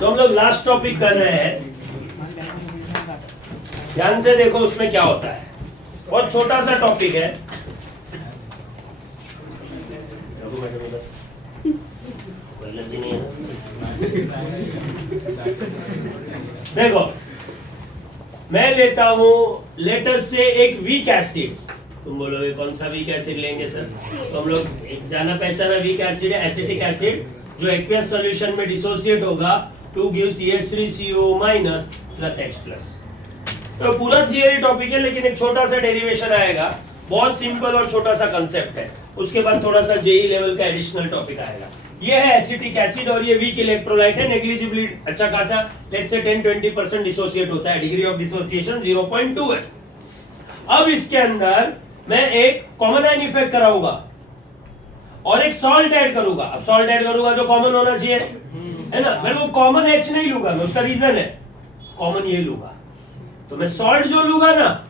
तो हम लोग लास्ट टॉपिक कर रहे हैं, ध्यान से देखो उसमें क्या होता है। बहुत छोटा सा टॉपिक है, देखो मैं लेता हूं लेटर से एक वीक एसिड। तुम बोलोगे कौन सा वीक एसिड लेंगे सर? तो हम लोग जाना पहचाना वीक एसिड है एसिटिक एसिड, जो एक्वियस सॉल्यूशन में डिसोसिएट होगा to give CH3CO- plus H+। तो पूरा थियरी टॉपिक है, लेकिन एक छोटा सा डेरिवेशन आएगा, बहुत सिंपल और छोटा सा कंसेप्ट है। उसके बाद थोड़ा सा जेई लेवल का एडिशनल टॉपिक आएगा। ये है एसिटिक एसिड और ये वीक इलेक्ट्रोलाइट है, नेग्लिजिबली अच्छा खासा लेट्स से 10-20% डिसोसिएट होता है, डिग्री ऑफ डिसोसिएशन 0.2 है। अब इसके अंदर मैं एक कॉमन आयन इफेक्ट कराऊंगा और एक सॉल्ट ऐड करूंगा। अब सॉल्ट ऐड करूंगा जो कॉमन होना चाहिए, है ना? मैं वो कॉमन H नहीं लूंगा, मैं उसका रीजन है कॉमन ये लूंगा। तो मैं सॉल्ट जो लूंगा ना,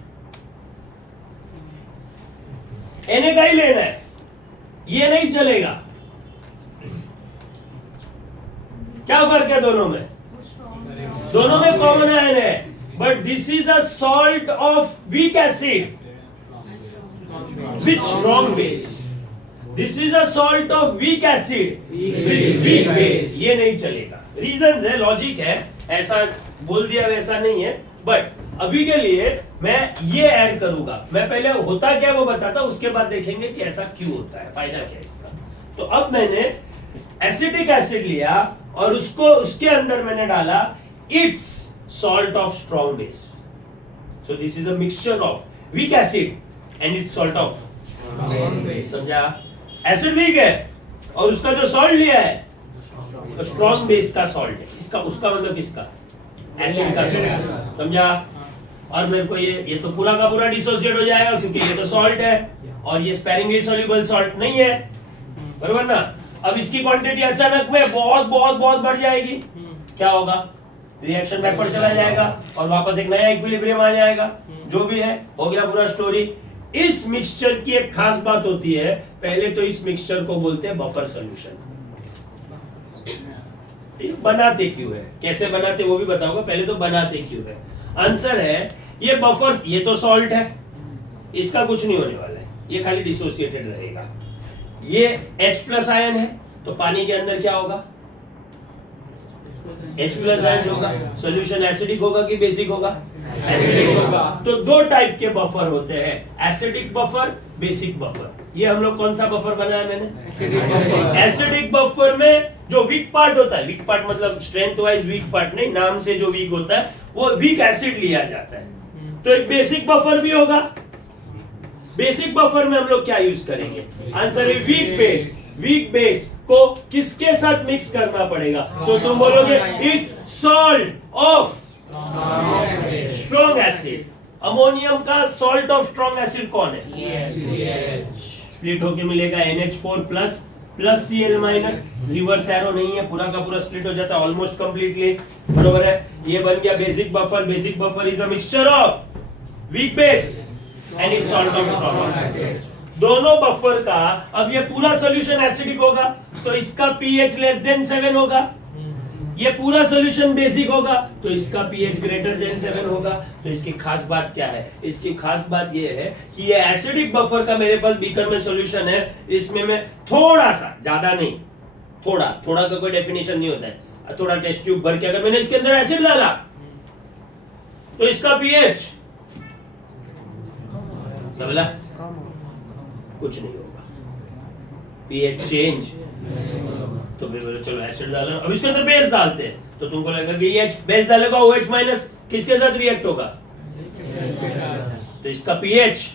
Na का ही लेना है, ये नहीं चलेगा। क्या फर्क है दोनों में? दोनों में कॉमन आयन है, but this is a salt of weak acid with strong base. This is a salt of weak acid with weak base. ये नहीं चलेगा, रीजंस है, लॉजिक है, ऐसा बोल दिया वैसा नहीं है। बट अभी के लिए मैं ये ऐड करूंगा। मैं पहले होता क्या वो बताता, उसके बाद देखेंगे कि ऐसा क्यों होता है, फायदा क्या है इसका। तो अब मैंने एसिटिक एसिड लिया और उसको उसके अंदर मैंने डाला it's salt of strong base. So this is a mixture of weak acid and it's salt of strong base. समझा? एसिड वीक है और उसका जो सॉल्ट लिया है तो स्ट्रॉन्ग बेस का सॉल्ट है। इसका उसका मतलब किसका? एसिड का सॉल्ट। समझा? और मेरे को ये तो पूरा का पूरा डिसोसिएट हो जाएगा क्योंकि ये तो सॉल्ट है और ये स्पेरिंगली सॉल्युबल सॉल्ट नहीं है, बरोबर ना? अब इसकी क्वांटिटी अचानक में बहुत बहुत बहुत बढ़ जाएगी, क्या होगा? रिएक्शन बैकवर्ड चला जाएगा और वापस एक नया इक्विलिब्रियम आ जाएगा। जो भी है हो गया पूरा स्टोरी। इस मिक्सचर की एक खास बात होती है, पहले तो इस मिक्सचर को बोलते हैं बफर सॉल्यूशन। बनाते क्यों है, कैसे बनाते वो भी बताऊंगा, पहले तो बनाते क्यों है। आंसर है ये बफर, ये तो सॉल्ट है, इसका कुछ नहीं होने वाला है, ये खाली डिसोसिएटेड रहेगा। ये H+ आयन है, तो पानी के अंदर क्या होगा? H+ आयन होगा। सॉल्यूशन एसिडिक होगा कि बेसिक होगा? एसिडिक होगा। तो दो टाइप के बफर होते हैं, एसिडिक बफर, बेसिक बफर। ये हम लोग कौन सा बफर बनाया मैंने? एसिडिक बफर में जो वीक पार्ट होता है, वीक पार्ट मतलब स्ट्रेंथ वाइज वीक पार्ट नहीं, नाम से जो वीक होता है वो वीक एसिड लिया जाता है। तो एक बेसिक बफर भी होगा। बेसिक बफर में हम लोग क्या यूज करेंगे? आंसर है वीक बेस। वीक बेस को किसके साथ मिक्स करना पड़ेगा? तो तुम बोलोगे it's salt of strong acid. Ammonium का सॉल्ट ऑफ स्ट्रॉन्ग एसिड कौन है? स्प्लिट होके मिलेगा NH4 plus Cl-, reverse arrow नहीं है, पूरा का पूरा स्प्लिट हो जाता है ऑलमोस्ट कंप्लीटली, बरोबर है? ये बन गया basic buffer. Basic buffer is a mixture of weak base and it's salt of strong acid. दोनों बफर का, अब ये पूरा सॉल्यूशन एसिडिक होगा तो इसका pH लेस देन 7 होगा, ये पूरा सॉल्यूशन बेसिक होगा तो इसका pH ग्रेटर देन 7 होगा। तो इसकी खास बात क्या है? इसकी खास बात ये है कि ये एसिडिक बफर का मेरे पास बीकर में सॉल्यूशन है, इसमें मैं थोड़ा सा, ज्यादा नहीं, थोड़ा थोड़ा का कोई डेफिनेशन नहीं होता है, थोड़ा टेस्ट ट्यूब भर के अगर मैंने इसके अंदर एसिड डाला तो इसका pH क्या बोला? कुछ नहीं होगा, pH चेंज। तो फिर बोले चलो एसिड डालो, अब इसके अंदर बेस डालते हैं, तो तुमको लगेगा कि ये बेस डालेगा OH- किसके साथ रिएक्ट होगा? तो इसका pH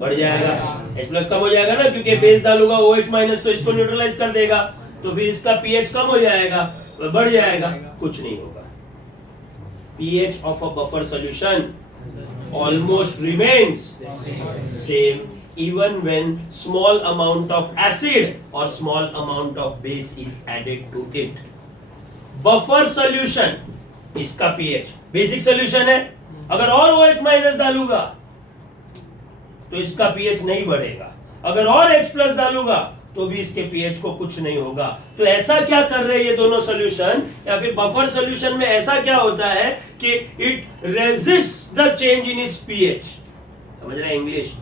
बढ़ जाएगा, H+ कम हो जाएगा ना, क्योंकि बेस डालूंगा OH- तो इसको न्यूट्रलाइज कर देगा, तो फिर इसका pH कम हो जाएगा, बढ़ जाएगा, कुछ नहीं होगा। pH of a buffer solution almost remains same even when small amount of acid or small amount of base is added to it. Buffer solution, इसका pH बेसिक सॉल्यूशन है, अगर और OH- डालूंगा तो इसका pH नहीं बढ़ेगा, अगर और H+ डालूंगा तो भी इसके पीएच को कुछ नहीं होगा। तो ऐसा क्या कर रहे हैं ये दोनों सॉल्यूशन, या फिर बफर सॉल्यूशन में ऐसा क्या होता है कि it resist the change in its pH. समझ रहे हैं English?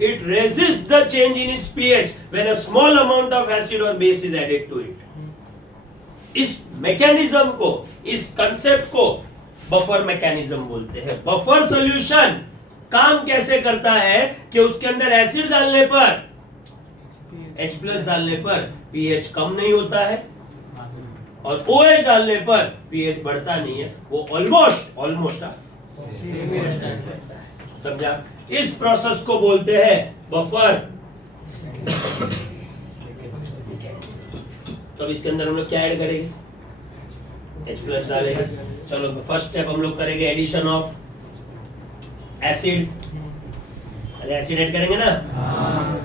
It resist the change in its pH when a small amount of acid और base is added to it. इस मैकेनिज्म को, इस कंसेप्ट को बफर मैकेनिज्म बोलते हैं। बफर सॉल्यूशन काम कैसे करता है कि उसके अंदर एसिड डालने पर, H+ डालने पर pH कम नहीं होता है और OH डालने पर pH बढ़ता नहीं है, वो ऑलमोस्ट समझा? इस प्रोसेस को बोलते हैं बफर। तो अब इसके अंदर हम लोग क्या ऐड करेंगे? H+ डालेंगे। चलो फर्स्ट स्टेप हम लोग करेंगे एडिशन ऑफ एसिड। अरे एसिड ऐड करेंगे ना?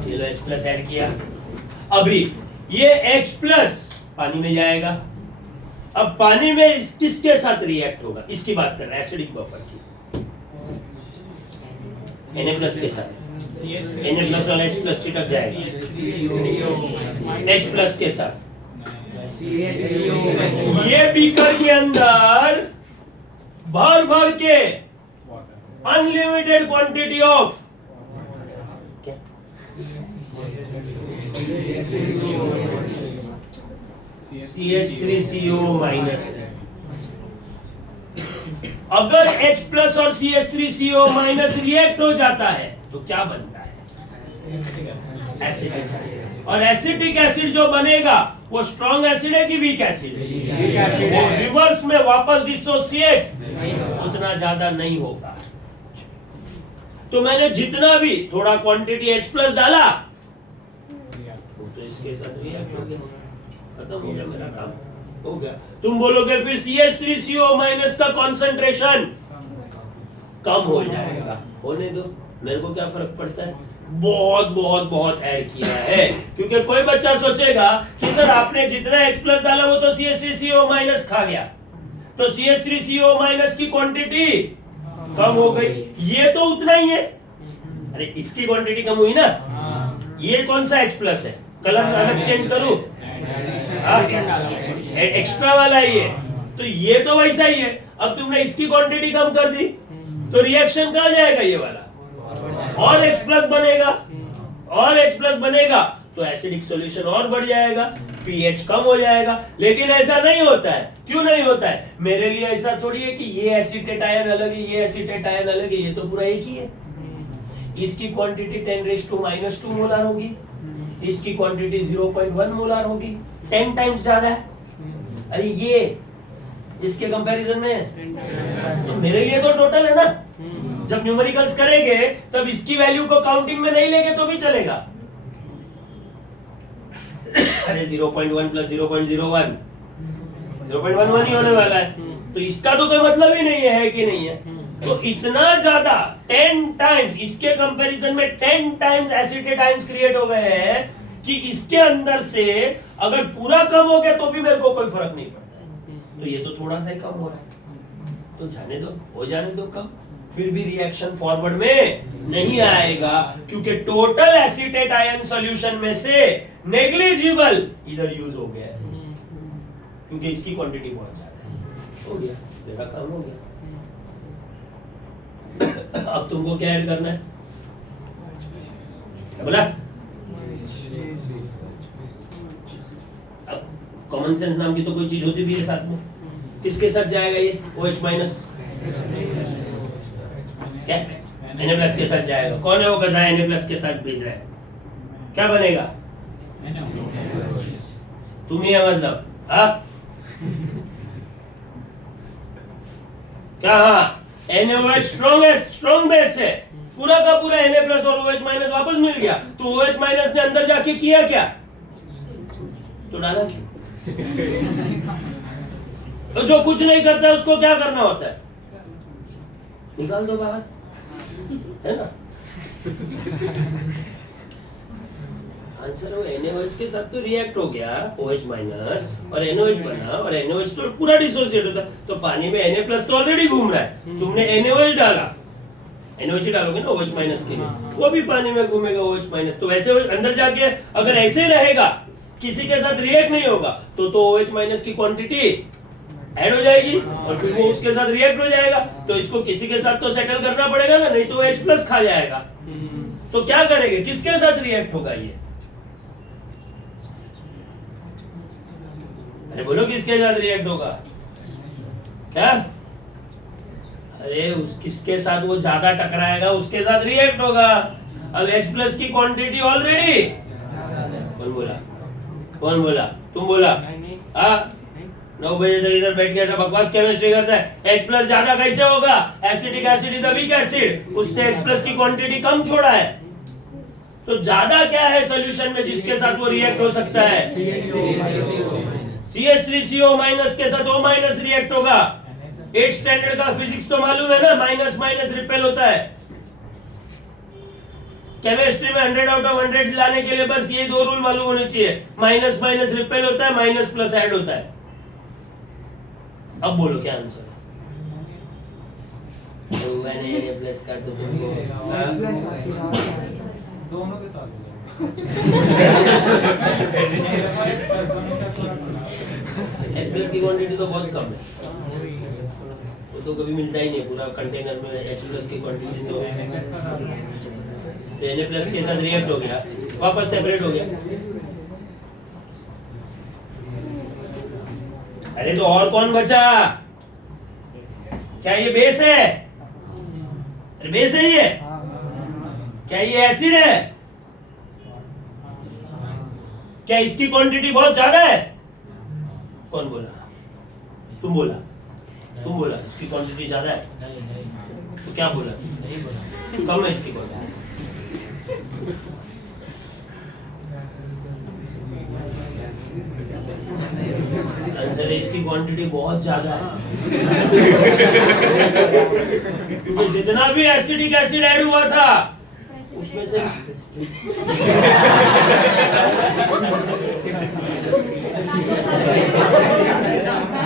चलो H+ ऐड किया। अभी ये H+ पानी में जाएगा। अब पानी में किसके साथ रिएक्ट होगा? इसकी बात कर रहे हैं, एसिडिक बफर की। Na+ के साथ Na+ और H+ चिटक जाएगा H+ के साथ। ये बीकर के अंदर भर भर के अनलिमिटेड क्वांटिटी ऑफ CH3CO- अगर H+ और CH3CO- रिएक्ट हो जाता है तो क्या बनता है? Acidic acid. और एसिडिक एसिड जो बनेगा वो स्ट्रॉन्ग एसिड है कि वीक एसिड? रिवर्स में वापस डिसोसिएट उतना ज्यादा नहीं होगा। तो मैंने जितना भी थोड़ा क्वांटिटी H+ डाला तो इसके साथ रिएक्ट हो गया, खत्म हो गया मेरा काम, हो गया। तुम बोलोगे फिर CH3CO- का कंसंट्रेशन कम हो जाएगा। होने दो, मेरे को क्या फर्क पड़ता है? बहुत बहुत बहुत ऐड किया है। क्योंकि कोई बच्चा सोचेगा कि सर आपने जितना H+ डाला वो तो CH3CO- खा गया, तो CH3CO- की क्वांटिटी कम हो गई। ये तो उतना ही है। अरे इसकी क्वांटिटी कम हुई ना। ये कौन सा H+ है? कलर अलग चेंज करूं? एक्स्ट्रा वाला ये, तो ये तो वैसा ही है। अब तुमने इसकी क्वांटिटी कम कर दी तो रिएक्शन कहाँ जाएगा? ये वाला और H+ बनेगा, और H+ बनेगा तो एसिडिक सॉल्यूशन और बढ़ जाएगा, पीएच कम हो जाएगा। लेकिन ऐसा नहीं होता है। क्यों नहीं होता है? मेरे लिए ऐसा थोड़ी है कि ये एसीटेट आयन अलग है, ये एसीटेट आयन अलग है, ये तो पूरा एक ही है। इसकी क्वांटिटी 10⁻² मोलार होगी, इसकी क्वांटिटी 0.1 मोलार होगी, 10 टाइम्स ज्यादा है। अरे ये इसके कंपैरिजन में तो मेरे लिए तो टोटल है ना। जब न्यूमेरिकल्स करेंगे तब इसकी वैल्यू को काउंटिंग में नहीं लेंगे तो भी चलेगा। अरे 0.1 + 0.01 0.11 ही होने वाला है, तो इसका तो कोई मतलब ही नहीं है कि नहीं है? तो इतना ज्यादा 10 टाइम्स इसके कंपैरिजन में 10 टाइम्स एसिटेट आयंस क्रिएट हो गए हैं कि इसके अंदर से अगर पूरा कम हो गया तो भी मेरे को कोई फर्क नहीं पड़ता है। तो ये तो थोड़ा सा ही कम हो रहा है, तो जाने दो, हो जाने दो कम, फिर भी रिएक्शन फॉरवर्ड में नहीं आएगा। क्योंकि टोटल एसिटेट आयन सॉल्यूशन में से नेग्लिजिबल इधर यूज हो गया है, क्योंकि इसकी क्वांटिटी बहुत ज्यादा है। हो गया, मेरा काम हो गया। अब तुमको क्या ऐड करना है? क्या बोला? अब कॉमन सेंस नाम की तो कोई चीज होती भी है साथ में। किसके साथ जाएगा ये OH-? क्या Na+ के साथ जाएगा। कौन है वो गधा Na+ के साथ भेज रहा है? क्या बनेगा? तुम ही है मतलब। हाँ क्या? हाँ NaOH स्ट्रॉन्ग बेस है, पूरा का पूरा Na+ और OH- वापस मिल गया। तो OH- ने अंदर जाके किया क्या? तो डाला क्यों? तो जो कुछ नहीं करता है उसको क्या करना होता है? निकाल दो बाहर, है ना? आंसर वो NaOH के साथ तो रिएक्ट हो गया OH- और NaOH बना, और NaOH तो पूरा डिसोसिएट होता, तो पानी में Na+ तो ऑलरेडी घूम रहा है। तुमने NaOH डाला NaOH डालोगे ना OH माइनस के लिए, वो भी पानी में घूमेगा OH माइनस। तो वैसे अंदर जाके अगर ऐसे रहेगा, किसी के साथ रिएक्ट नहीं होगा, तो OH माइनस की क्वांटिटी ऐड हो जाएगी और फिर वो उसके साथ रिएक्ट हो जाएगा। तो इसको किसी के साथ तो सेटल करना पड़ेगा ना, नहीं तो H प्लस खा जाएगा। तो क्या करेंगे, किसके साथ रिएक्ट होगा ये? अरे बोलो किसके साथ रिएक्ट होगा? क्या? अरे उस किसके साथ वो ज्यादा टकराएगा उसके साथ रिएक्ट होगा। अब H प्लस की क्वांटिटी ऑलरेडी, कौन बोला? कौन बोला? तुम बोला? हाँ, 9 बजे तक इधर बैठ के ऐसा बकवास केमिस्ट्री करता है। H प्लस ज्यादा कैसे होगा? Acetic acid is a weak acid, उसने H प्लस की क्वांटिटी कम छोड़ा है। तो ज्यादा क्या है सॉल्यूशन में जिसके साथ वो रिएक्ट हो सकता है? CH3CO माइनस के साथ O माइनस रिएक्ट होगा। 8 स्टैंडर्ड का फिजिक्स तो मालूम है ना, माइनस माइनस रिपेल होता है। केमिस्ट्री में 100 आउट ऑफ 100 लाने के लिए बस ये 2 रूल मालूम होने चाहिए, माइनस माइनस रिपेल होता है, माइनस प्लस ऐड होता है। अब बोलो क्या आंसर है? मैंने प्लस कर दो दोनों के साथ H प्लस की क्वांटिटी तो बहुत कम है, वो तो कभी मिलता ही नहीं पूरा कंटेनर में H प्लस की क्वांटिटी। तो Na प्लस के साथ रिएक्ट हो गया, वापस सेपरेट हो गया। अरे तो और कौन बचा? क्या ये बेस है? अरे बेस है ये? क्या ये एसिड है? क्या इसकी क्वांटिटी बहुत ज्यादा है? कौन बोला? तुम बोला? तुम बोला इसकी क्वांटिटी ज्यादा है? नहीं। तो क्या बोला? नहीं बोला, कम है इसकी क्वांटिटी। आंसर है इसकी क्वांटिटी बहुत ज्यादा है। क्योंकि जितना भी एसिडिक एसिड ऐड हुआ था उसमें से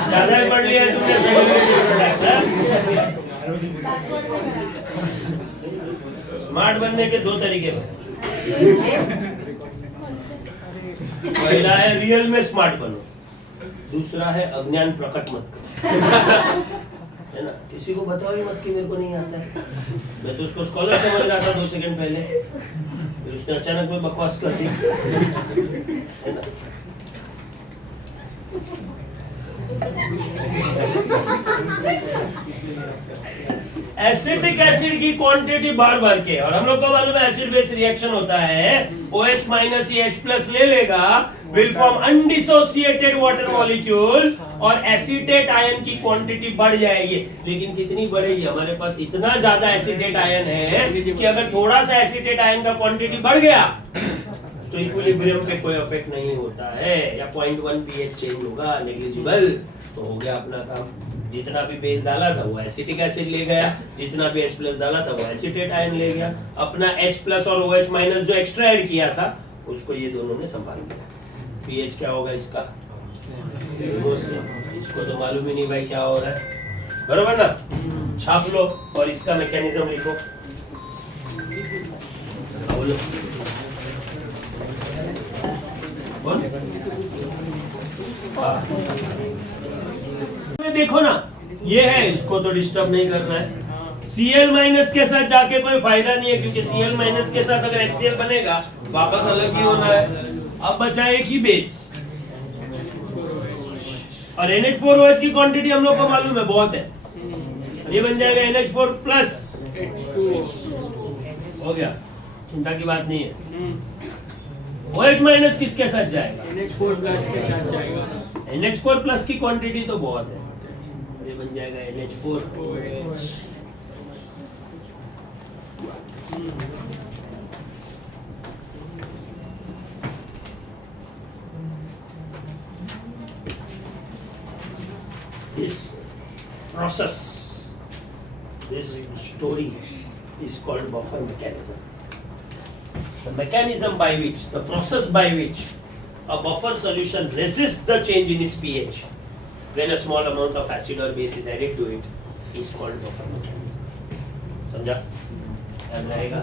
ज्यादा पढ़ लिया तुमने, स्मार्ट बनने के 2 तरीके पहला है रियल में स्मार्ट बनो, दूसरा है अज्ञान प्रकट मत करो। है ना, किसी को बताओ ही मत कि मेरे को नहीं आता है। मैं तो उसको स्कॉलर समझ रहा था 2 सेकंड पहले, फिर उसने अचानक में बकवास कर दी। है ना, एसिटिक एसिड की क्वांटिटी बार बार के, और हम लोग को मालूम है एसिड बेस रिएक्शन होता है, OH माइनस ये H प्लस ले लेगा, will form undissociated water molecule, और एसिटेट आयन की क्वांटिटी बढ़ जाएगी। लेकिन कितनी बढ़ेगी? हमारे पास इतना ज्यादा एसिटेट आयन है कि अगर थोड़ा सा एसिटेट आयन का क्वांटिटी बढ़ गया तो इक्विलिब्रियम पे कोई इफेक्ट नहीं होता है, या 0.1 pH चेंज होगा, नेग्लिजिबल, तो हो गया अपना काम। जितना भी बेस डाला था वो एसिटिक एसिड ले गया, जितना भी H प्लस डाला था वो एसिटेट आयन ले गया, अपना H प्लस और OH माइनस जो एक्स्ट्रा ऐड किया था उसको ये दोनों ने संभाल लिया। pH क्या होगा इसका? इसको तो मालूम ही नहीं भाई क्या हो रहा है, बरोबर ना? छाप लो और इसका मैकेनिज्म लिखो। बोलो देखो ना, ये है, इसको तो डिस्टर्ब नहीं करना है। Cl माइनस के साथ जाके कोई फायदा नहीं है, क्योंकि Cl माइनस के साथ अगर HCl बनेगा वापस अलग ही होना है। अब बचा एक ही बेस, और NH4OH की क्वांटिटी हम लोग को मालूम है बहुत है, ये बन जाएगा NH4 प्लस, हो गया, चिंता की बात नहीं है। OH माइनस किसके साथ जाएगा? NH4 प्लस के साथ जाएगा। NH4 प्लस की क्वांटिटी तो बहुत है, ये बन जाएगा NH4OH। This process, this story is called buffer mechanism. The mechanism by which, the process by which a buffer solution resists the change in its pH when a small amount of acid or base is added to it is called buffer mechanism. समझा? याद रहेगा।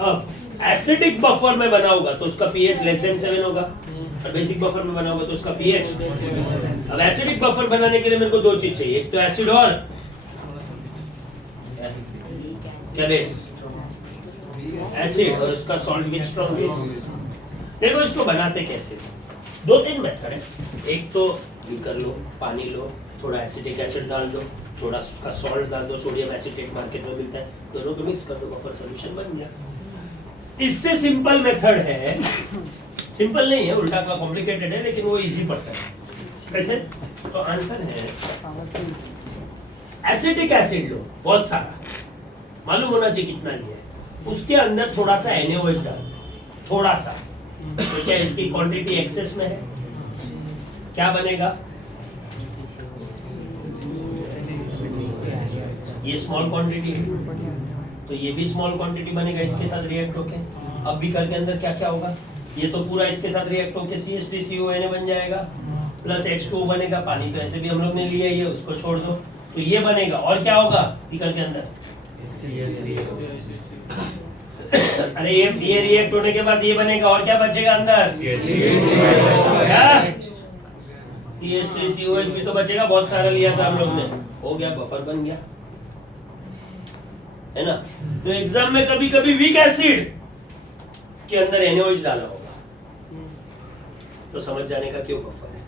अब acidic buffer में बनाऊंगा तो उसका pH less than 7 होगा, और बेसिक बफर में बनाऊंगा तो उसका पीएच। अब एसिडिक बफर बनाने के लिए मेरे को दो चीज चाहिए, एक तो एसिड और क्या बेस, एसिड, और उसका सॉल्ट विद स्ट्रॉन्ग बेस। देखो इसको बनाते कैसे, दो तीन मेथड है। एक तो कर लो, पानी लो, थोड़ा एसिटिक एसिड डाल दो, थोड़ा उसका सॉल्ट डाल दो, सोडियम एसिटेट मार्केट में मिलता है, दोनों को मिक्स कर दो, बफर सॉल्यूशन बन गया। इससे सिंपल मेथड है, सिंपल नहीं है, उल्टा का कॉम्प्लिकेटेड है, लेकिन वो इजी पड़ता है। कैसे? तो आंसर है एसिटिक एसिड लो, बहुत सारा, मालूम होना चाहिए कितना लिया है, उसके अंदर थोड़ा सा NaOH डाल, थोड़ा सा, तो क्या इसकी क्वांटिटी एक्सेस में है? क्या बनेगा? ये स्मॉल क्वांटिटी है, तो ये भी स्मॉल क्वांटिटी बनेगा इसके साथ रिएक्ट होके। अब बीकर के अंदर क्या क्या होगा, ये तो पूरा इसके साथ रिएक्ट होके CH3CONA बन जाएगा, प्लस H2O बनेगा, पानी तो ऐसे भी हम लोग ने लिया है, ये उसको छोड़ दो, तो ये बनेगा। और क्या होगा बीकर के अंदर? अरे ये रिएक्ट होने के बाद ये बनेगा, और क्या बचेगा अंदर? CH3COH भी तो बचेगा, बहुत सारा लिया था हम लोग ने, हो गया, बफर बन गया, है ना। तो एग्जाम में कभी कभी वीक एसिड के अंदर NaOH डाला होगा, तो समझ जाने का क्यों बफर है।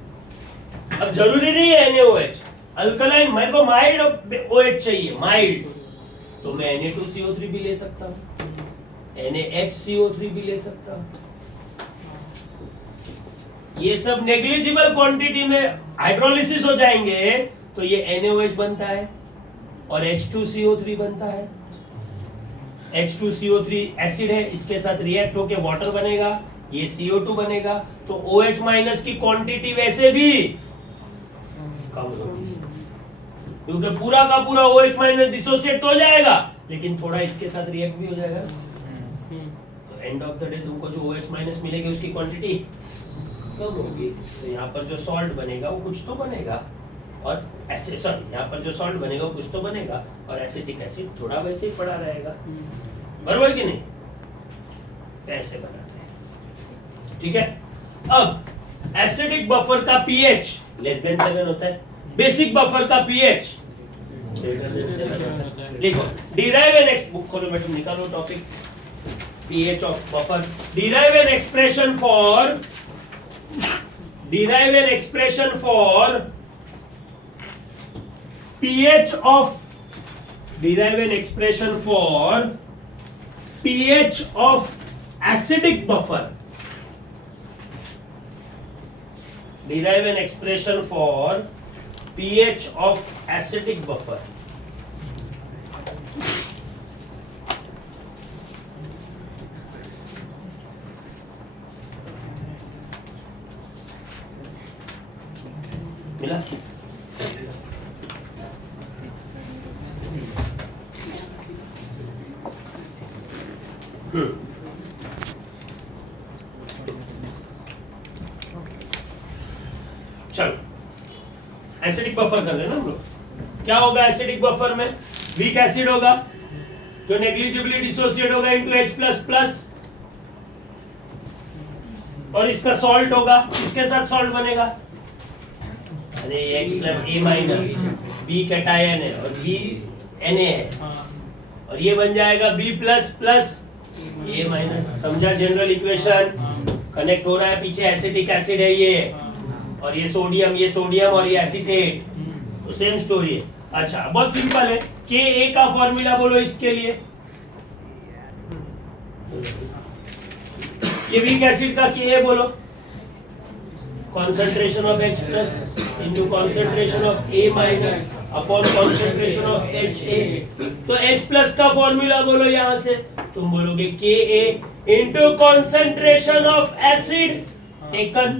अब जरूरी नहीं है NaOH, अल्कलाइन, मेरे को माइल्ड OH चाहिए, माइल्ड, तो मैं Na2CO3 भी ले सकता हूँ, NaHCO3 भी ले सकता हूँ। ये सब नेग्लिजिबल क्वांटिटी में हाइड्रोलिसिस हो जाएंगे तो ये NaOH बनता है और H2CO3 बनता है। H2CO3 एसिड है, इसके साथ रिएक्ट होके वाटर बनेगा, ये CO2 बनेगा, तो OH माइनस की क्वांटिटी वैसे भी कम होगी, क्योंकि पूरा का पूरा OH माइनस डिसोसिएट हो जाएगा, लेकिन थोड़ा इसके साथ रिएक्ट भी हो जाएगा, तो एंड ऑफ द डे तुमको जो OH माइनस मिलेगी उसकी क्वांटिटी कम होगी। तो यहाँ पर जो सॉल्ट बनेगा वो कुछ तो बनेगा, और ऐसे सॉरी यहाँ पर जो सॉल्ट बनेगा वो कुछ तो बनेगा, और एसिटिक एसिड थोड़ा वैसे ही पड़ा रहेगा, बराबर कि नहीं? ऐसे बनाते हैं, ठीक है। अब एसिडिक बफर का पीएच लेस देन 7 होता है, बेसिक बफर का पीएच ग्रेटर देन 7 होता है। लिखो डिराइव एन बुक खोलो बेटा, निकालो topic pH of buffer. Derive an expression for pH of acidic buffer. Derive an expression for pH of acidic buffer. मिला? चलो एसिडिक बफर कर लेना हम लोग। क्या होगा एसिडिक बफर में? वीक एसिड होगा जो नेग्लिजिबली डिसोसिएट होगा इनटू H++, और इसका सॉल्ट होगा, इसके साथ सॉल्ट बनेगा, अरे H+A-, B कैटायन है और B Na है, और ये बन जाएगा B++A-। समझा जनरल इक्वेशन? कनेक्ट हो रहा है, पीछे एसिटिक एसिड है ये, और ये सोडियम और ये एसीटेट, तो सेम स्टोरी है। अच्छा बहुत सिंपल है, Ka का फॉर्मूला बोलो इसके लिए। ये वीक एसिड का Ka बोलो, concentration of H+ into concentration of A- upon concentration of Ha। तो H+ का फॉर्मूला बोलो यहाँ से, तुम बोलोगे Ka into concentration of acid taken,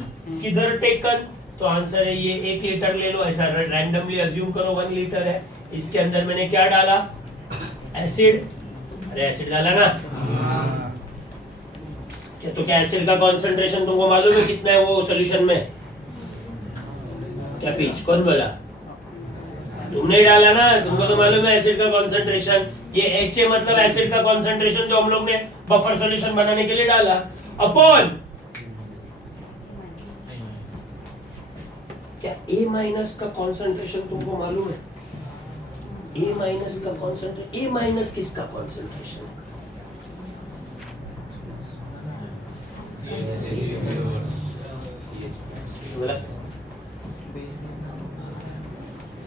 किधर टेकन? तो आंसर है ये 1 लीटर ले लो, ऐसा रैंडमली अज्यूम करो 1 लीटर है, इसके अंदर मैंने क्या डाला? एसिड, अरे एसिड डाला ना, तो क्या एसिड का कॉन्सेंट्रेशन तुमको मालूम है कितना है वो सॉल्यूशन में? क्या पीच कौन बोला? तुमने ही डाला ना, तुमको तो मालूम है एसिड का कॉन्सेंट्रेशन, ये HA मतलब एसिड का कॉन्सेंट्रेशन जो हम लोग ने बफर सॉल्यूशन बनाने के लिए डाला, अपॉन क्या A माइनस का कॉन्सेंट्रेशन तुमको मालूम है? A माइनस का कॉन्सेंट्रेशन, A माइनस किसका कॉन्सेंट्रेशन है? बोला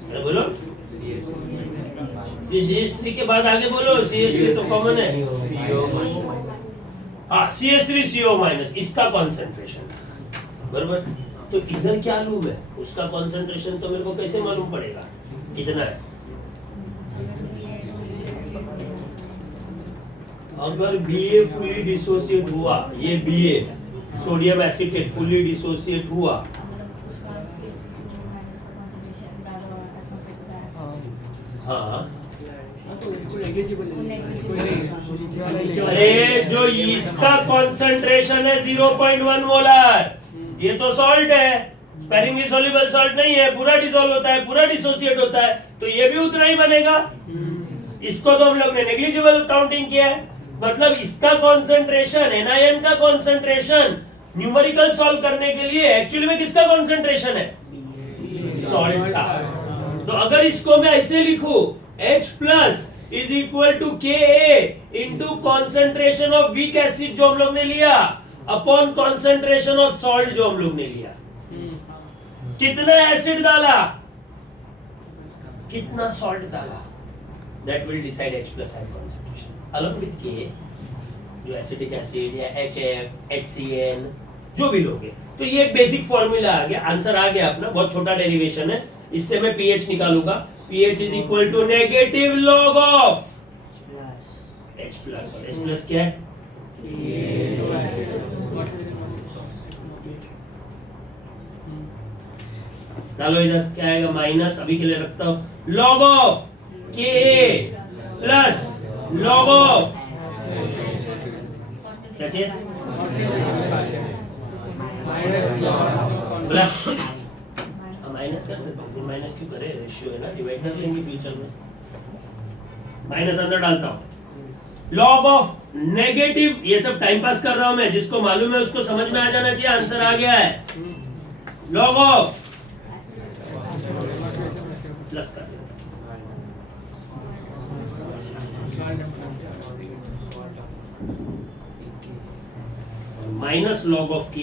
अरे बोलो, CH3 के बाद आगे बोलो, CH3 तो कॉमन है, हाँ CH3CO माइनस इसका कॉन्सेंट्रेशन, बराबर। तो इधर क्या लूप है, उसका कॉन्सेंट्रेशन तो मेरे को कैसे मालूम पड़ेगा कितना है? अगर BA फुली डिसोसिएट हुआ, ये BA sodium acetate fully dissociate हुआ, हाँ अरे जो इसका कॉन्सेंट्रेशन है 0.1 मोलर, ये तो सॉल्ट है, स्पेरिंगली सॉल्युबल सॉल्ट नहीं है, पूरा डिसॉल्व होता है, पूरा डिसोसिएट होता है, तो ये भी उतना ही बनेगा। इसको तो हम लोग ने नेग्लिजिबल काउंटिंग किया है, मतलब इसका कॉन्सेंट्रेशन NiN का कॉन्सेंट्रेशन न्यूमेरिकल सॉल्व करने के लिए एक्चुअली में किसका कॉन्सेंट्रेशन है? सॉल्ट का। तो अगर इसको मैं ऐसे लिखूं H plus is equal to Ka into concentration of weak acid जो हम लोग ने लिया अपॉन कॉन्सेंट्रेशन ऑफ सॉल्ट जो हम लोग ने लिया, कितना एसिड डाला, कितना सॉल्ट डाला, that will decide H plus ion concentration along with K जो एसिटिक एसिड या HF, HCN जो भी लोगे। तो ये एक बेसिक फॉर्मूला आ गया, आंसर आ गया अपना, बहुत छोटा डेरिवेशन है, इससे मैं pH निकालूंगा, pH is equal to negative log of H plus, और H प्लस क्या है? डालो इधर, क्या आएगा? माइनस, अभी के लिए रखता हूं, log of Ka plus log of क्या चाहिए? माइनस कर सकते हैं, माइनस क्यों करे, रेशियो है ना, डिवाइड कर लेंगे फ्यूचर में, माइनस अंदर डालता हूं, लॉग ऑफ नेगेटिव, ये सब टाइम पास कर रहा हूं मैं, जिसको मालूम है उसको समझ में आ जाना चाहिए, आंसर आ गया है, लॉग ऑफ प्लस कर minus log of Ka,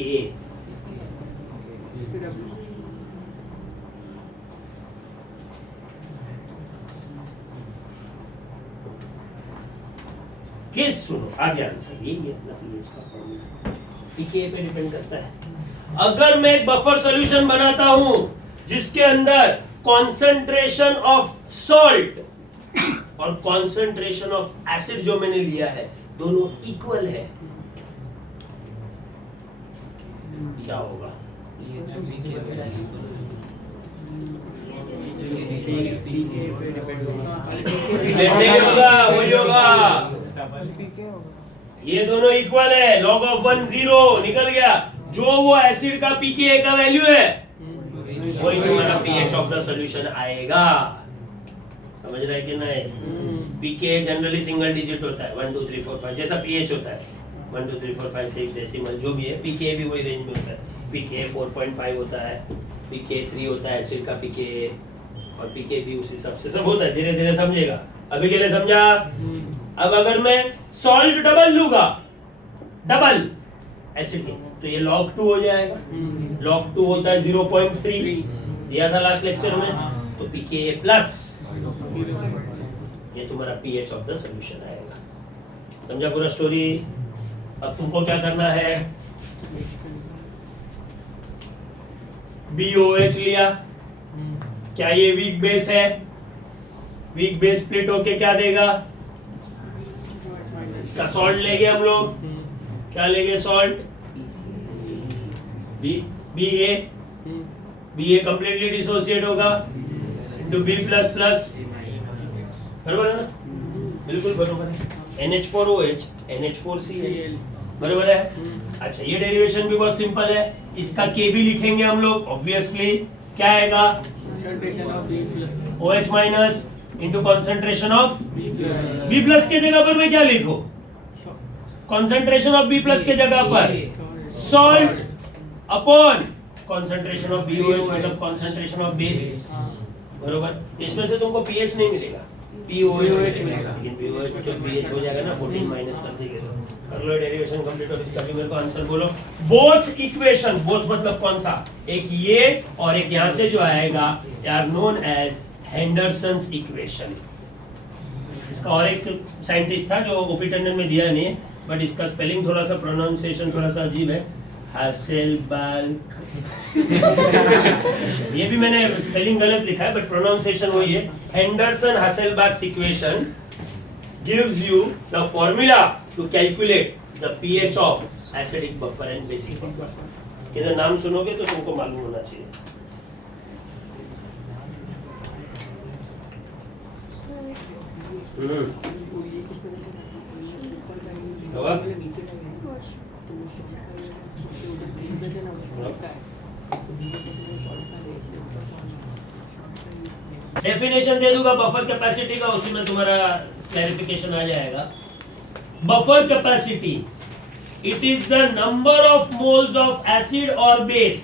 case सुनो, आगे आंसर यही है अपना pH का फॉर्मूला, pKa पे डिपेंड करता है। अगर मैं एक बफर सॉल्यूशन बनाता हूं जिसके अंदर कॉन्सेंट्रेशन ऑफ सॉल्ट और कॉन्सेंट्रेशन ऑफ एसिड जो मैंने लिया है दोनों इक्वल है, क्या होगा? नहीं होगा, वही होगा, ये दोनों इक्वल है, log ऑफ 1 0 निकल गया, जो वो एसिड का pKa का वैल्यू है वही तुम्हारा pH ऑफ द सॉल्यूशन आएगा, समझ रहे कि नहीं? pKa जनरली सिंगल डिजिट होता है, 1 2 3 4 5 जैसा pH होता है, 1 2 3 4 5 6 डेसिमल जो भी है, pKa भी वही रेंज में होता है, pKa 4.5 होता है, pKa 3 होता है एसिड का pKa, और pKa भी उसी सबसे सब होता है, धीरे धीरे समझेगा, अभी के लिए समझा? अब अगर मैं सॉल्ट डबल लूंगा, डबल एसिड की, तो ये log 2 हो जाएगा, log 2 होता है 0.3 दिया था लास्ट लेक्चर में, तो pKa प्लस ये तुम्हारा pH ऑफ द सॉल्यूशन आएगा, समझा पूरा स्टोरी? अब तुमको क्या करना है, BOH लिया, क्या ये वीक बेस है? वीक बेस स्प्लिट होके क्या देगा? इसका सॉल्ट लेंगे हम लोग, क्या लेंगे? सॉल्ट BA कंप्लीटली डिसोसिएट होगा इनटू B प्लस प्लस, बराबर है ना? बिल्कुल बराबर है, NH4OH NH4Cl, बराबर है। अच्छा, ये डेरिवेशन भी बहुत सिंपल है, इसका K भी लिखेंगे हम लोग, ऑब्वियसली क्या आएगा? concentration of B plus OH minus into concentration of B plus B plus के जगह पर मैं क्या लिखूं? कॉन्सेंट्रेशन ऑफ बी प्लस के जगह पर salt upon concentration of BOH मतलब कॉन्सेंट्रेशन ऑफ बेस, बरोबर। इसमें से तुमको pH नहीं मिलेगा, POH मिलेगा, लेकिन POH जो pH हो जाएगा ना 14 माइनस कर देंगे तो कर लो डेरिवेशन कंप्लीट। और इसका भी मेरे को आंसर बोलो। बोथ इक्वेशन, बोथ मतलब कौन सा, एक ये और एक यहाँ से जो आएगा, they are known as Henderson's equation. इसका और एक साइंटिस्ट था जो ओपी टंडन में दिया नहीं है, बट इसका स्पेलिंग थोड़ा सा, प्रोनाउंसिएशन थोड़ा सा अजीब है, हासेलबर्ग। ये भी मैंने स्पेलिंग गलत लिखा है बट प्रोनाउंसिएशन वही है। Henderson Hasselbalch equation gives you the formula to calculate the pH of acidic buffer and basic buffer. इधर नाम सुनोगे तो तुमको मालूम होना चाहिए। डेफिनेशन दे दूंगा बफर कैपेसिटी का, उसी में तुम्हारा क्लैरिफिकेशन आ जाएगा। Buffer capacity, it is the number of moles of acid और base,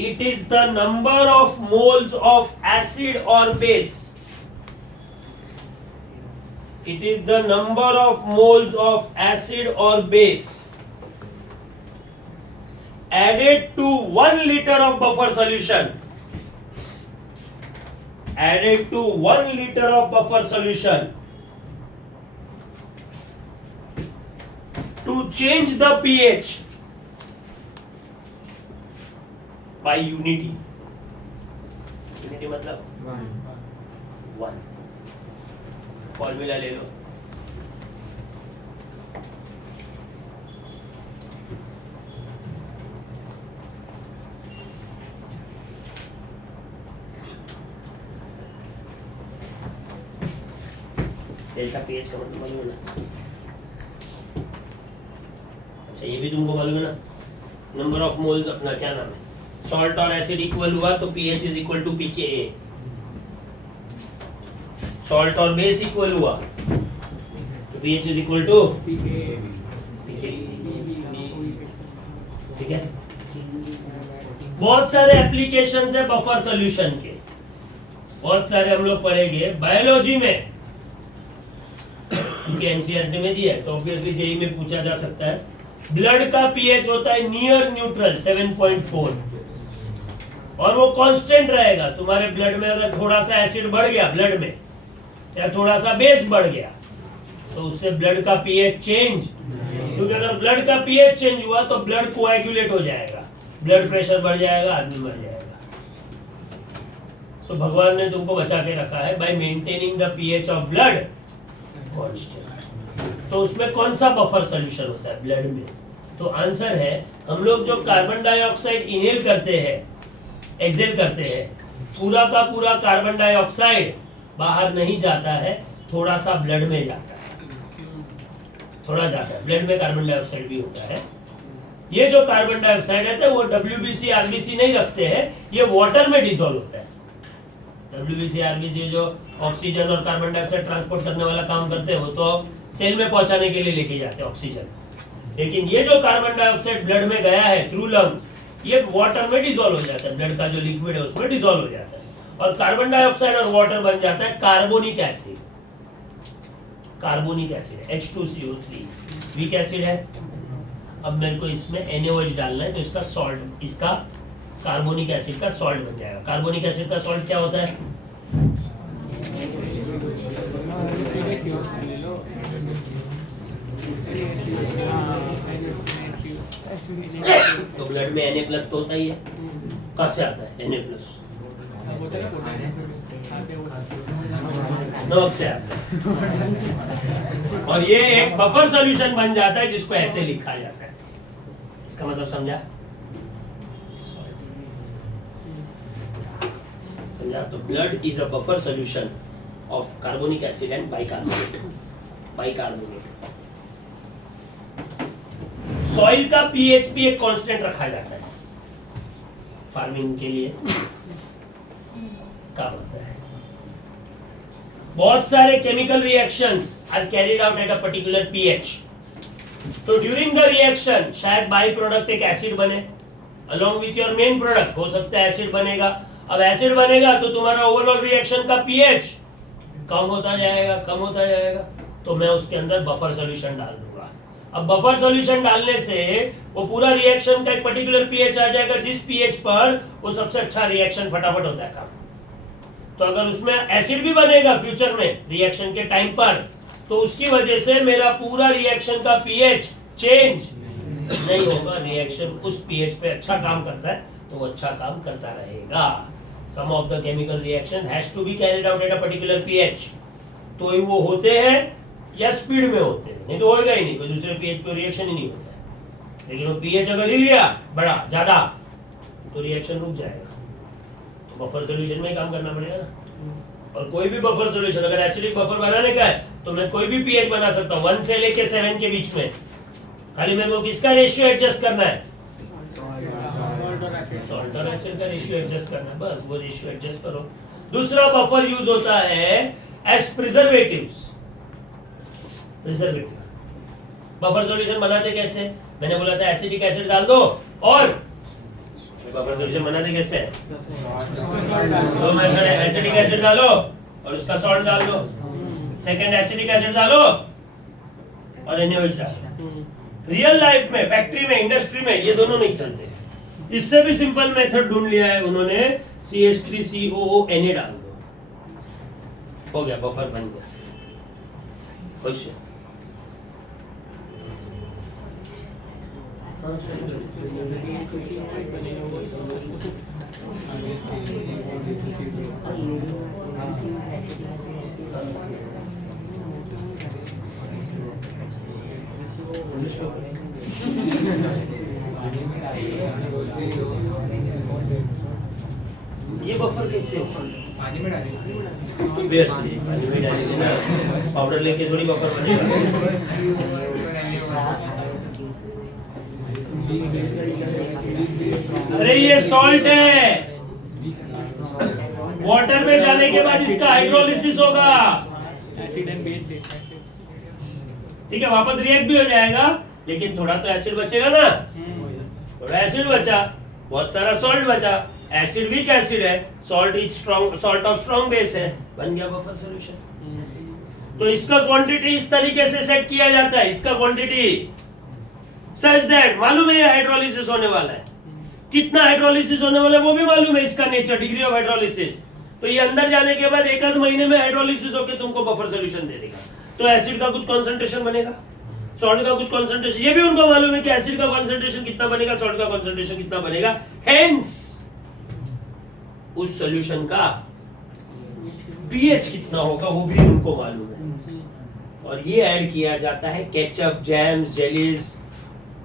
it is the number of moles of acid और base, it is the number of moles of acid or base added to 1 liter of buffer solution, added to 1 liter of buffer solution to change the pH by unity. Unity मतलब 1। Formula ले लो, delta pH का मतलब मालूम है ना? अच्छा ये भी तुमको मालूम है ना? नंबर ऑफ मोल्स अपना क्या नाम है, सॉल्ट और एसिड इक्वल हुआ तो pH is equal to pKa, salt और बेस इक्वल हुआ तो pH is equal to pKa, ठीक है। बहुत सारे एप्लीकेशंस है बफर सॉल्यूशन के, बहुत सारे हम लोग पढ़ेंगे बायोलॉजी में, क्योंकि एनसीईआरटी में दिया है तो ऑब्वियसली जेई में पूछा जा सकता है। ब्लड का पीएच होता है नियर न्यूट्रल 7.4 और वो कांस्टेंट रहेगा। तुम्हारे ब्लड में अगर थोड़ा सा एसिड बढ़ गया ब्लड में या थोड़ा सा बेस बढ़ गया तो उससे ब्लड का पीएच चेंज, क्योंकि अगर ब्लड का पीएच चेंज हुआ तो ब्लड कोएगुलेट हो जाएगा, ब्लड प्रेशर बढ़ जाएगा, आदमी मर जाएगा। तो भगवान ने तुमको बचा के रखा है bye maintaining the pH of blood constant. तो उसमें कौन सा बफर सॉल्यूशन होता है ब्लड में? तो आंसर है, हम लोग जो कार्बन डाइऑक्साइड इनहेल करते हैं, एक्सहेल करते हैं, पूरा का पूरा कार्बन डाइऑक्साइड बाहर नहीं जाता है, थोड़ा सा ब्लड में जाता है, थोड़ा जाता है ब्लड में, कार्बन डाइऑक्साइड भी होता है। ये जो कार्बन डाइऑक्साइड रहता है वो WBC RBC नहीं रखते हैं, ये वाटर में डिसॉल्व होता है। WBC RBC जो ऑक्सीजन और कार्बन डाइऑक्साइड ट्रांसपोर्ट करने वाला काम करते हैं वो तो सेल में पहुंचाने के लिए लेके जाते हैं ऑक्सीजन, लेकिन ये जो कार्बन डाइऑक्साइड ब्लड में गया है थ्रू लंग्स, ये वाटर में डिसॉल्व हो जाता है, ब्लड का जो लिक्विड है उसमें डिसॉल्व हो जाता है और कार्बन डाइऑक्साइड और वाटर बन जाता है कार्बोनिक एसिड। कार्बोनिक एसिड है H2CO3, वीक एसिड है। अब मेरे को इसमें NaOH डालना है तो इसका सॉल्ट, इसका कार्बोनिक एसिड का सॉल्ट बन जाएगा। कार्बोनिक एसिड का सॉल्ट क्या होता है? तो ब्लड में Na+ तो होता ही है, कहाँ से आता है Na+? नमक से आता है। और ये एक बफर सॉल्यूशन बन जाता है जिसको ऐसे लिखा जाता है। इसका मतलब समझा? समझा? तो blood is a buffer solution of carbonic acid and bicarbonate. Soil का पीएच भी एक कांस्टेंट रखा जाता है, फार्मिंग के लिए काम आता है। बहुत सारे chemical reactions are carried out at a particular pH. तो ड्यूरिंग द रिएक्शन शायद बाई प्रोडक्ट एक एसिड बने, along with your main product हो सकता है एसिड बनेगा। अब एसिड बनेगा तो तुम्हारा ओवरऑल रिएक्शन का पीएच कम होता जाएगा, तो मैं उसके अंदर बफर सॉल्यूशन डाल दूंगा। अब बफर सॉल्यूशन डालने से वो पूरा रिएक्शन का एक पर्टिकुलर पीएच आ जाएगा, जिस पीएच पर वो सबसे अच्छा रिएक्शन फटाफट होता है काम। तो अगर उसमें एसिड भी बनेगा फ्यूचर में रिएक्शन के टाइम पर, तो उसकी वजह से मेरा पूरा रिएक्शन का पीएच चेंज नहीं होगा, रिएक्शन उस पीएच पे अच्छा काम करता है तो वो अच्छा काम करता रहेगा। Some of the chemical reaction has to be carried out at a particular pH, तो ही वो होते हैं या स्पीड में होते हैं, नहीं तो होएगा ही नहीं, कोई दूसरे पीएच पे रिएक्शन ही नहीं होता है। लेकिन वो पीएच अगर हिल गया बड़ा ज्यादा तो रिएक्शन रुक जाएगा, तो बफर सॉल्यूशन में काम करना पड़ेगा ना। और कोई भी बफर सॉल्यूशन अगर एसिडिक बफर बनाने का है तो मैं कोई भी पीएच बना सकता हूँ 1 से लेके 7 के बीच में, खाली मेरे को किसका रेशियो एडजस्ट करना है, सॉल्ट और एसिड का रेशियो एडजस्ट करना है, बस वो रेशियो एडजस्ट करो। दूसरा बफर यूज होता है एज प्रिजर्वेटिव्स। बफर सॉल्यूशन बनाते कैसे, मैंने बोला था एसिडिक एसिड डाल दो, और बफर सॉल्यूशन बनाते कैसे, दो मेथड है, एसिडिक एसिड डालो और उसका सॉल्ट डाल दो, सेकंड एसिडिक एसिड डालो और NaOH डालो। रियल लाइफ में, फैक्ट्री में, इंडस्ट्री में ये दोनों नहीं चलते। इससे भी सिंपल मेथड ढूंढ लिया है उन्होंने, CH3COO Na डाल दो, हो गया बफर बन गया। क्वेश्चन ये बफर कैसे पानी में डालेंगे, ऑब्वियसली पानी में डालेंगे ना, पाउडर लेके थोड़ी बफर बनेगा। अरे ये सॉल्ट है, वाटर में जाने के बाद इसका हाइड्रोलिसिस होगा, एसिड एंड बेस। ठीक है, वापस रिएक्ट भी हो जाएगा, लेकिन थोड़ा तो एसिड बचेगा ना, थोड़ा एसिड बचा, बहुत सारा सॉल्ट बचा। एसिड वीक एसिड है, salt is strong, salt of strong base है, बन गया बफर सॉल्यूशन। तो इसका क्वांटिटी इस तरीके से सेट किया जाता है, इसका क्वांटिटी सच दैट मालूम है हाइड्रोलिसिस होने वाला है, कितना हाइड्रोलिसिस होने वाला है वो भी मालूम है, इसका नेचर, डिग्री ऑफ हाइड्रोलिसिस। तो ये अंदर जाने के बाद एक आध महीने में हाइड्रोलिसिस होकर तुमको बफर सॉल्यूशन दे देगा। तो एसिड का कुछ कंसंट्रेशन बनेगा, सॉल्ट का कुछ कंसंट्रेशन, ये भी उनको मालूम है कि एसिड का कंसंट्रेशन कितना बनेगा, सॉल्ट का कंसंट्रेशन कितना बनेगा, हेंस उस सॉल्यूशन का पीएच कितना होगा वो भी उनको मालूम है। और ये ऐड किया जाता है केचप, जैम्स, जेलीज,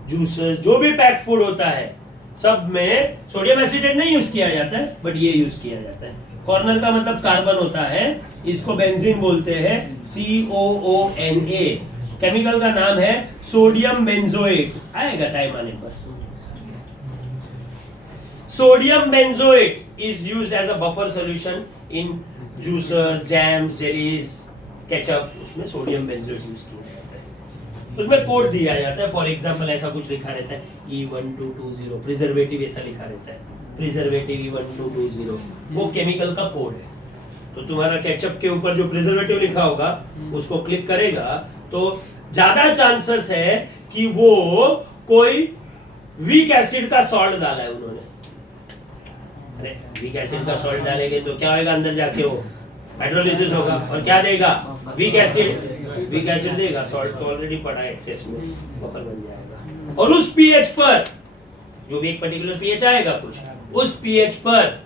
जूसेस, जो भी पैक्ड फूड होता है सब में सोडियम एसिटेट नहीं यूज किया जाता है, बट ये यूज किया जाता है। कॉर्नर का मतलब कार्बन होता है, इसको बेंजीन बोलते हैं, COONA। केमिकल का नाम है सोडियम बेंजोएट, आएगा टाइम आने पर। Sodium benzoate is used as a buffer solution in juices, jams, jellies, ketchup, उसमें सोडियम बेंजोएट यूज किया जाता है। उसमें कोड दिया जाता है, फॉर एग्जांपल ऐसा कुछ लिखा रहता है E1220, प्रिजर्वेटिव ऐसा लिखा रहता है, प्रिजर्वेटिव E1220, वो केमिकल का कोड है। तो तुम्हारा केचप के ऊपर जो प्रिजर्वेटिव लिखा होगा उसको क्लिक करेगा तो ज्यादा चांसेस है कि वो कोई वीक एसिड का सॉल्ट डाला है उन्होंने। अरे वीक एसिड का सॉल्ट डालेंगे तो क्या होगा, अंदर जाके वो हाइड्रोलिसिस होगा और क्या देगा, वीक एसिड देगा, सॉल्ट तो ऑलरेडी पड़ा है एक्सेस में, बफर बन जाएगा। और उस पीएच पर जो भी एक पर्टिकुलर पीएच आएगा कुछ, उस पीएच पर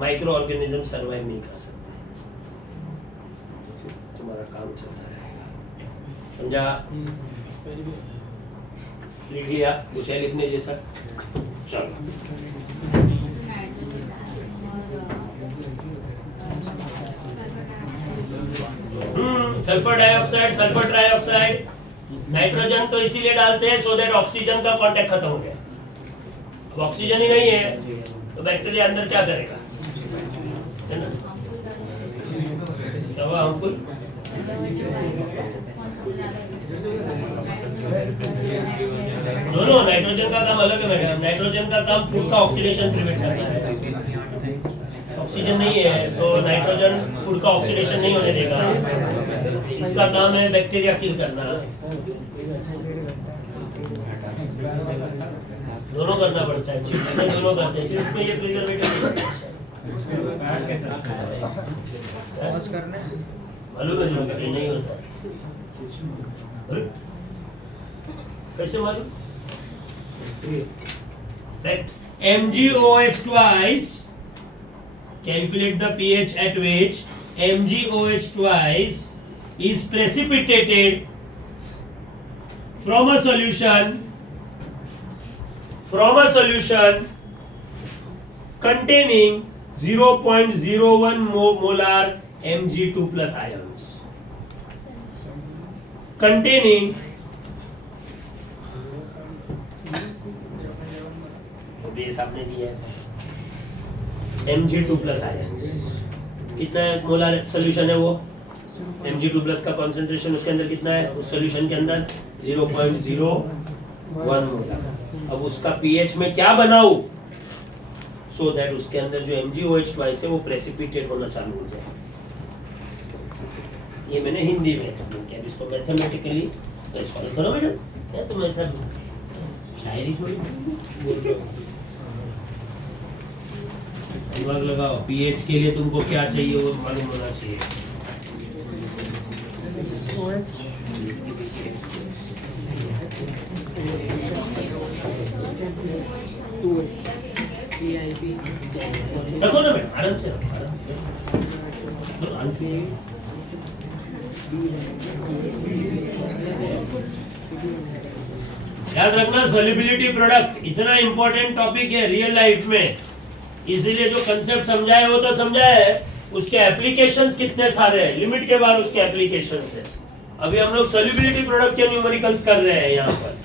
माइक्रो ऑर्गेनिज्म सर्वाइव नहीं कर सकते, तुम्हारा काम चलता रहेगा। समझा? लिख लिया? कुछ है लिखने जैसा? चलो sulphur dioxide, sulphur trioxide, nitrogen तो इसीलिए डालते हैं सो दैट ऑक्सीजन का कांटेक्ट खत्म हो गया, ऑक्सीजन ही नहीं है तो बैक्टीरिया अंदर क्या करेगा, है ना? क्या हुआ हार्मफुल? दोनों, नाइट्रोजन का काम अलग है मैडम। नाइट्रोजन का काम फूड का ऑक्सीडेशन प्रिवेंट करना है। ऑक्सीजन नहीं है तो नाइट्रोजन फूड का ऑक्सीडेशन नहीं होने देगा। इसका काम है बैक्टीरिया किल करना। दोनों करना पड़ता है, चिप्स में दोनों करते हैं। चिप्स में ये प्रिजर्वेटिव मालूम है जो नहीं होता है। कैसे मालूम? Fact, MgOH twice, calculate the pH at which MgOH twice is precipitated from a solution containing 0.01 molar Mg2 plus ions, containing base आपने दिया है Mg2 प्लस आयंस। कितना मोलर सॉल्यूशन है वो? Mg2 प्लस का कंसंट्रेशन उसके अंदर कितना है? उस सॉल्यूशन के अंदर 0.01 मोलर। अब उसका पीएच में क्या बनाऊं सो दैट उसके अंदर जो MgOH ट्वाइस है वो प्रेसिपिटेट होना चालू हो जाए। ये मैंने हिंदी में क्या इसको मैथमेटिकली सॉल्व करो मैडम। या तुम ऐसा शायरी थोड़ी बोल रहे हो। दिमाग लगाओ, पीएच के लिए तुमको क्या चाहिए वो मालूम होना चाहिए। रखो ना मैडम, आराम से रखो, आराम से। याद रखना सॉल्युबिलिटी प्रोडक्ट इतना इंपॉर्टेंट टॉपिक है रियल लाइफ में, इसीलिए जो कंसेप्ट समझाए वो तो समझाया है, उसके एप्लीकेशंस कितने सारे हैं, लिमिट के बाद उसके एप्लीकेशंस है। अभी हम लोग सॉल्युबिलिटी प्रोडक्ट के न्यूमेरिकल्स कर रहे हैं यहाँ पर।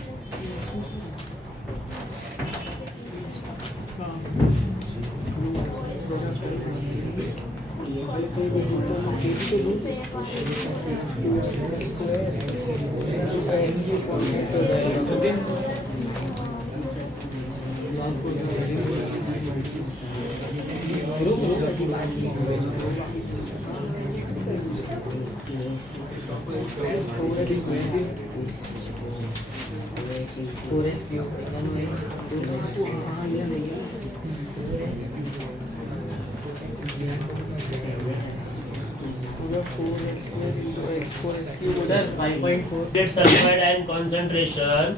Sir, 5.4. Sulfide ion concentration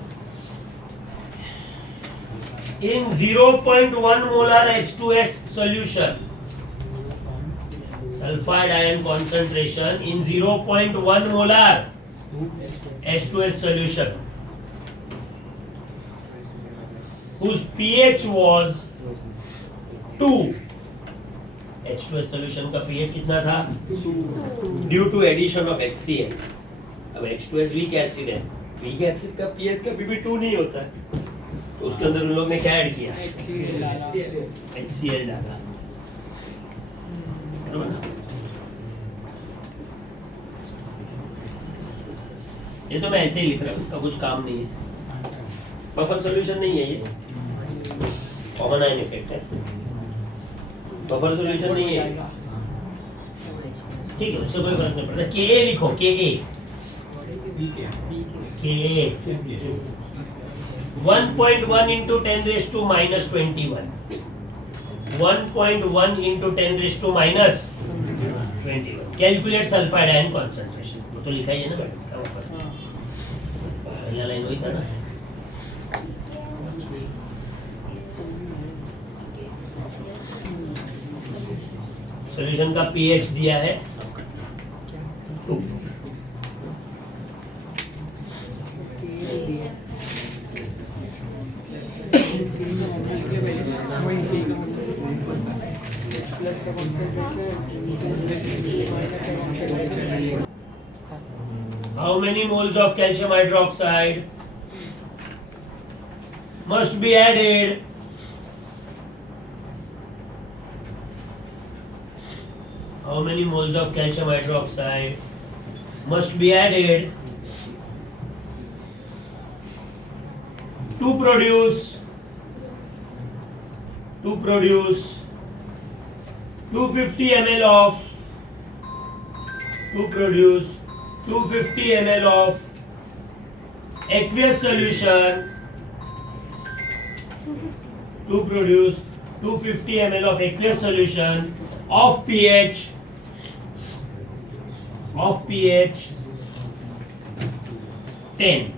in 0.1 molar H2S solution. Sulfide ion concentration in 0.1 molar H2S solution whose pH was 2. H2S solution का pH कितना था? Due to addition of HCl. अब H2S वीक एसिड है, वीक एसिड का pH कभी भी 2 नहीं होता है, तो उसके अंदर उन लोग ने क्या ऐड किया? HCl डाला। ये तो मैं ऐसे ही लिख रहा हूँ, इसका कुछ काम नहीं है। बफर सॉल्यूशन नहीं है ये, कॉमन आयन इफेक्ट है, बफर सॉल्यूशन नहीं है। ठीक है, उससे कोई फर्क नहीं पड़ता। Ka लिखो, Ka 1.1 into 10 raised to minus 21, 1.1 into 10 raised to minus 21. Calculate sulfide ion concentration. वो तो लिखा ही है ना मैडम, क्या वापस पहला लाइन वही था ना। सॉल्यूशन का पीएच दिया है 2। How many moles of calcium hydroxide must be added How many moles of calcium hydroxide must be added to produce 250 ml of 250 ml of aqueous solution to produce 250 ml of aqueous solution of pH 10.